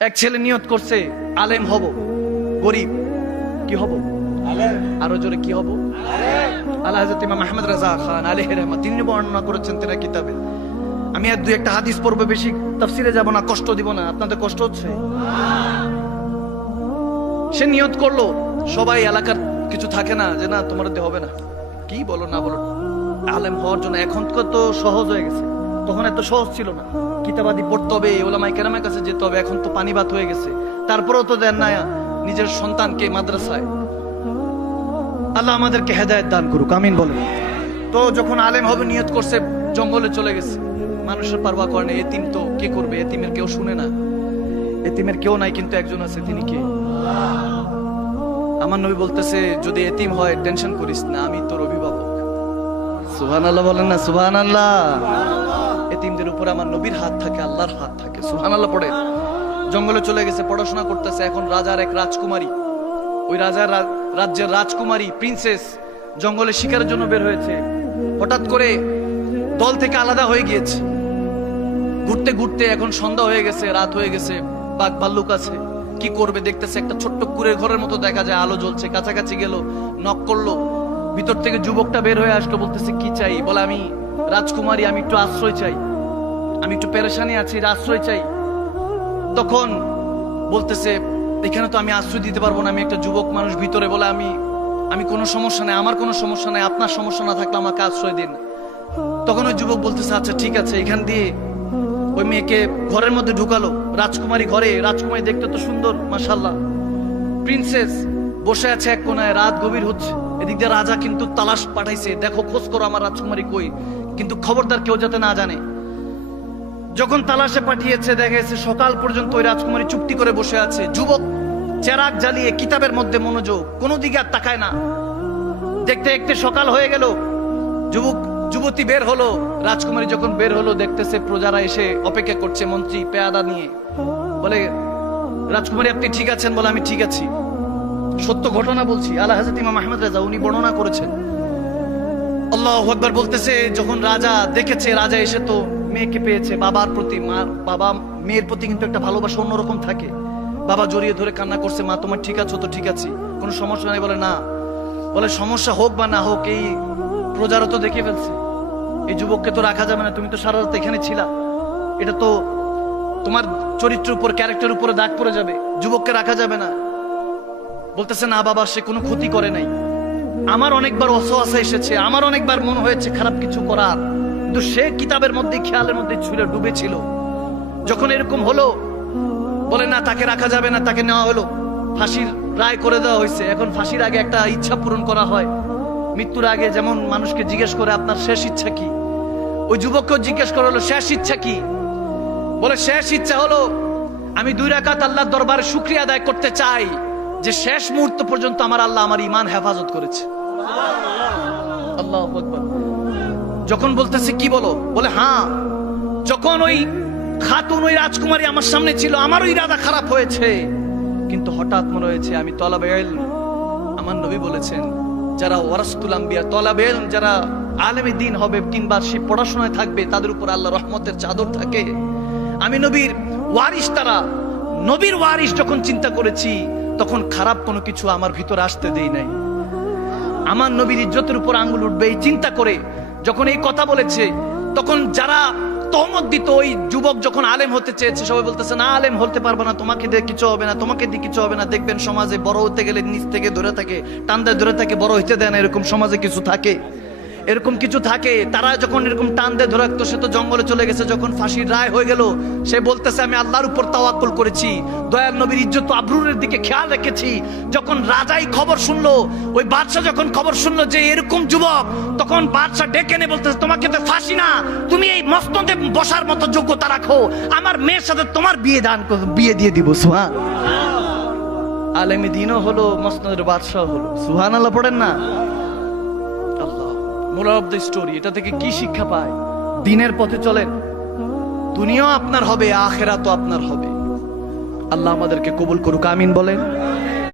এক ছেলে নিয়ত করছে আলেম হব, গরিব কি হব, আরো জোরে কি হব, আল্লাহ হযরত ইমাম আহমদ রাজা খান আলাইহি রহমাত তিনি বর্ণনা করেছেন তেনার কিতাবে। আমি আর দুই একটা হাদিস পড়বো, বেশি তাফসিরে যাব না, কষ্ট দিব না, আপনাদের কষ্ট হচ্ছে। সে নিয়ত করলো, সবাই এলাকার কিছু থাকে না যে না তোমার দিয়ে হবে না, কি বলো না বলো, আলেম হওয়ার জন্য এখন তো সহজ হয়ে গেছে, তখন এত সহজ ছিল না, কিতাবাদি পড়তে হবে, ওলামায়ে কেরামের কাছে যেতে হবে, এখন তো পানি ভাত হয়ে গেছে, তারপরেও তো দেন না নিজের সন্তানকে মাদ্রাসায়। আল্লাহ আমাদেরকে হেদায়েত দান করুক, আমিন বলেন। তো যখন আলেম হবে নিয়ত করছে, জঙ্গলে চলে গেছে, মানুষের পারওয়া করে না, এতিম তো কে করবে, এতিমের কেউ শুনে না, এতিমের কেউ নাই, কিন্তু একজন আছে, তিনি কে? আমার নবী বলতেছে যদি এতিম হয় টেনশন করিস না, আমি তোর অভিভাবক। সুবহানাল্লাহ বলেন না সুবহানাল্লাহ। এতিমদের উপর আমার নবীর হাত থাকে, আল্লাহর হাত থাকে, সুবহানাল্লাহ পড়ে। জঙ্গলে চলে গেছে, পড়াশোনা করতেছে। এখন রাজার এক রাজকুমারী, ওই রাজার রাজ্যের রাজকুমারী প্রিন্সেস জঙ্গলে শিকারের জন্য বের হয়েছে, হঠাৎ করে দল থেকে আলাদা হয়ে গিয়েছে। ঘুরতে ঘুরতে এখন সন্ধ্যা হয়ে গেছে, রাত হয়ে গেছে, বাঘ ভাল্লুক আছে, কি করবে দেখতেছে, একটা ছোট্ট কুড়ের ঘরের মতো দেখা যায়, আলো জ্বলছে, কাছাকাছি গেল, নক করলো, ভিতর থেকে যুবকটা বের হয়ে আসলো, বলতেছে কি চাই? বলে আমি রাজকুমারী, আমি একটু আশ্রয় চাই, আমি একটু পেরেশানি আছি, আশ্রয় চাই। তখন বলতেছে এখানে তো আমি আশ্রয় দিতে পারবো না, আমি একটা যুবক মানুষ ভিতরে। বলে আমি কোনো সমস্যা নাই, আমার কোনো সমস্যা নাই, আপনার সমস্যা না থাকলে আমাকে আশ্রয় দিন। তখন ওই যুবক বলতেছে আচ্ছা ঠিক আছে। এখান দিয়ে ওই মেয়েকে ঘরের মধ্যে ঢুকালো, রাজকুমারী ঘরে। রাজকুমারী দেখতে তো সুন্দর মাশাআল্লাহ, প্রিন্সেস বসে আছে এক কোনায়, রাত গভীর হচ্ছে, এদিক দিয়ে রাজা কিন্তু তালাশ পাঠাইছে, দেখো খোঁজ করো আমার রাজকুমারী কই, কিন্তু খবরদার কেউ যাতে না জানে। যখন তালাশে পাঠিয়েছে, দেখা গেছে সকাল পর্যন্ত ওই রাজকুমারী চুপটি করে বসে আছে। যুবক চেরাগ জ্বালিয়ে কিতাবের মধ্যে মনোযোগ, কোনো দিকে আর তাকায় না। দেখতে দেখতে সকাল হয়ে গেল, যুবতী বের হলো। রাজকুমারী যখন বের হলো, দেখতেছে প্রজারা এসে অপেক্ষা করছে, মন্ত্রী পেয়াদা নিয়ে। বলে রাজকুমারী আপনি ঠিক আছেন? বলে আমি ঠিক আছি, সত্য ঘটনা বলছি। আল্লাহ হযরত ইমাম আহমদ রাজা উনি বর্ণনা করেছেন। আল্লাহু আকবার বলতেছে, যখন রাজা দেখেছে, রাজা এসে তো মেয়েকে পেয়েছে, বাবার প্রতি, বাবা মেয়ের প্রতি কিন্তু একটা ভালোবাসা অন্যরকম থাকে। বাবা জড়িয়ে ধরে কান্না করছে, মা তোমার ঠিক আছো তো? ঠিক আছি, কোনো সমস্যা নেই? বলে না। বলে সমস্যা হোক বা না হোক, এই প্রজারা তো দেখে ফেলছে, এই যুবককে তো রাখা যাবে না, তুমি তো সারা রাত এখানে ছিলা, এটা তো তোমার চরিত্রের উপর, ক্যারেক্টার উপরে দাগ পড়ে যাবে, যুবককে রাখা যাবে না। বলতেছে না বাবা, সে কোনো ক্ষতি করে নাই, আমার অনেকবার অসহায় এসেছে, আমার অনেকবার মনে হয়েছে খারাপ কিছু করার, কিন্তু সে কিতাবের মধ্যে, খেয়ালের মধ্যে ছিল, ডুবেছিল। যখন এরকম হলো, বলে না তাকে রাখা যাবে না, তাকে নেওয়া হলো, ফাঁসির রায় করে দেওয়া হয়েছে। এখন ফাঁসির আগে একটা ইচ্ছা পূরণ করা হয়, মৃত্যুর আগে যেমন মানুষকে জিজ্ঞেস করে আপনার শেষ ইচ্ছা কি, ওই যুবককেও জিজ্ঞেস করা হলো শেষ ইচ্ছা কি? বলে শেষ ইচ্ছা হলো আমি 2 রাকাত আল্লাহর দরবারে শুকরিয়া আদায় করতে চাই যে শেষ মুহূর্ত পর্যন্ত আমার আল্লাহ আমার ঈমান হেফাজত করেছে। আল্লাহু আকবার। যখন বলতেছে কি বলো? বলে হ্যাঁ, যখন ওই খাতুন, ওই রাজকুমারী আমার সামনে ছিল, আমারও ইরাদা খারাপ হয়েছে, কিন্তু হঠাৎ মনে হয়েছে আমি তলাবে ইলম, আমার নবী বলেছেন যারা ওয়ারাসতুল আম্বিয়া, তলাবে ইলম, যারা আলেমে দ্বীন হবে কিংবা সে পড়াশোনায় থাকবে, তাদের উপর আল্লাহ রহমতের চাদর থাকে। আমি নবীর ওয়ারিস, তারা নবীর ওয়ারিস যখন চিন্তা করেছি, তখন খারাপ কোনো কিছু আমার ভিতরে আসতে দেই নাই। আমার নবীর ইজ্জতের উপর আঙ্গুল উঠবে এই চিন্তা করে যখন এই কথা বলেছে, তখন যারা তহমত দিত, ওই যুবক যখন আলেম হতে চেয়েছে, সবাই বলতেছে না আলেম হতে পারবে না, তোমাকে দিয়ে কিছু হবে না, তোমাকে দিয়ে কিছু হবে না। দেখবেন সমাজে বড় হতে গেলে নিচ থেকে ধরে থাকে, টান্দায় ধরে থাকে, বড় হইতে দেয় না, এরকম সমাজে কিছু থাকে, এরকম কিছু থাকে। তারা যখন এরকম টান দিয়ে ধরে রাখতো, সে তো জঙ্গলে চলে গেছে। যখন ফাঁসির রায় হয়ে গেল, সে বলতেছে আমি আল্লাহর উপর তাওয়াক্কুল করেছি, দয়াল নবীর ইজ্জত আবরুরের দিকে খেয়াল রেখেছি। যখন রাজাই খবর শুনলো, ওই বাদশা যখন খবর শুনলো যে এরকম যুবক, তখন বাদশা ডেকে এনে বলতেছে তোমাকে তো ফাঁসি না, তুমি এই মসনদে বসার মতো যোগ্যতা রাখো, আমার মেয়ের সাথে তোমার বিয়ে দিয়ে দিব। সুবহান আলেমে দ্বীনও হলো, মসনদের বাদশা হলো। সুবহানাল্লাহ পড়েন না। মোরাল অফ দ্য স্টোরি, এটা থেকে কি শিক্ষা পায়? দ্বীনের পথে চলেন, দুনিয়াও আপনার হবে, আখিরাতও আপনার হবে। আল্লাহ আমাদেরকে কবুল করুক, আমিন বলেন।